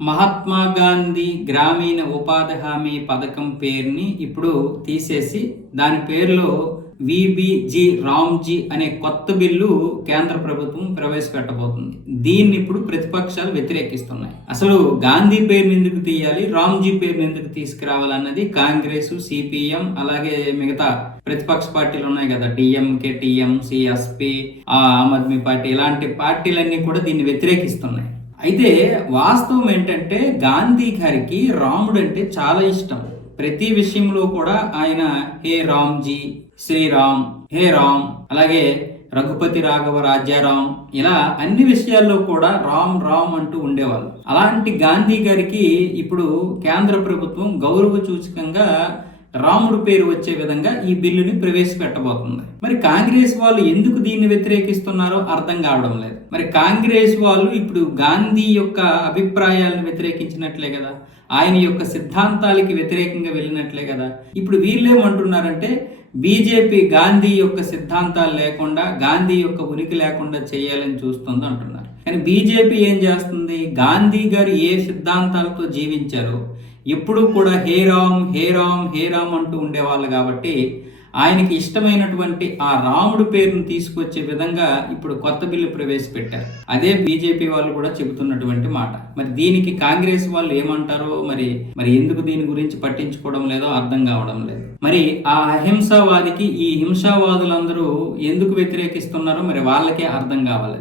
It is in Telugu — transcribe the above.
మహాత్మా గాంధీ గ్రామీణ ఉపాధి హామీ పథకం పేరుని ఇప్పుడు తీసేసి దాని పేరులో విబిజి రామ్జీ అనే కొత్త బిల్లు కేంద్ర ప్రభుత్వం ప్రవేశపెట్టబోతుంది. దీన్ని ఇప్పుడు ప్రతిపక్షాలు వ్యతిరేకిస్తున్నాయి. అసలు గాంధీ పేరుని ఎందుకు తీయాలి రామ్జీ పేరుని ఎందుకు తీసుకురావాలన్నది కాంగ్రెస్ సిపిఎం అలాగే మిగతా ప్రతిపక్ష పార్టీలు ఉన్నాయి కదా. DMK TM CSP Aam Aadmi Party ఇలాంటి పార్టీలన్నీ కూడా దీన్ని వ్యతిరేకిస్తున్నాయి. అయితే వాస్తవం ఏంటంటే గాంధీ గారికి రాముడు అంటే చాలా ఇష్టం. ప్రతి విషయంలో కూడా ఆయన హే రామ్జీ శ్రీరామ్ హే రామ్ అలాగే రఘుపతి రాఘవ రాజ్యారాం ఇలా అన్ని విషయాల్లో కూడా రామ్ రామ్ అంటూ ఉండేవాళ్ళు. అలాంటి గాంధీ గారికి ఇప్పుడు కేంద్ర ప్రభుత్వం గౌరవ సూచకంగా రాముడు పేరు వచ్చే విధంగా ఈ బిల్లుని ప్రవేశపెట్టబోతుంది. మరి కాంగ్రెస్ వాళ్ళు ఎందుకు దీన్ని వ్యతిరేకిస్తున్నారో అర్థం కావడం లేదు. మరి కాంగ్రెస్ వాళ్ళు ఇప్పుడు గాంధీ యొక్క అభిప్రాయాలను వ్యతిరేకించినట్లే కదా ఆయన యొక్క సిద్ధాంతాలకి వ్యతిరేకంగా వెళ్ళినట్లే కదా. ఇప్పుడు వీళ్ళేమంటున్నారంటే బీజేపీ గాంధీ యొక్క సిద్ధాంతాలు లేకుండా గాంధీ యొక్క ఉనికి లేకుండా చేయాలని చూస్తుంది అంటున్నారు. కానీ బీజేపీ ఏం చేస్తుంది? గాంధీ గారు ఏ సిద్ధాంతాలతో జీవించారో ఎప్పుడూ కూడా హే రామ్ హే రామ్ హే రామ్ అంటూ ఉండేవాళ్ళు కాబట్టి ఆయనకి ఇష్టమైనటువంటి ఆ రాముడు పేరును తీసుకొచ్చే విధంగా ఇప్పుడు కొత్త బిల్లు ప్రవేశపెట్టారు. అదే బీజేపీ వాళ్ళు కూడా చెబుతున్నటువంటి మాట. మరి దీనికి కాంగ్రెస్ వాళ్ళు ఏమంటారో మరి మరి ఎందుకు దీని గురించి పట్టించుకోవడం లేదో అర్థం కావడం లేదు. మరి ఆ అహింసావాదికి ఈ హింసావాదులందరూ ఎందుకు వ్యతిరేకిస్తున్నారో మరి వాళ్ళకే అర్థం కావాలి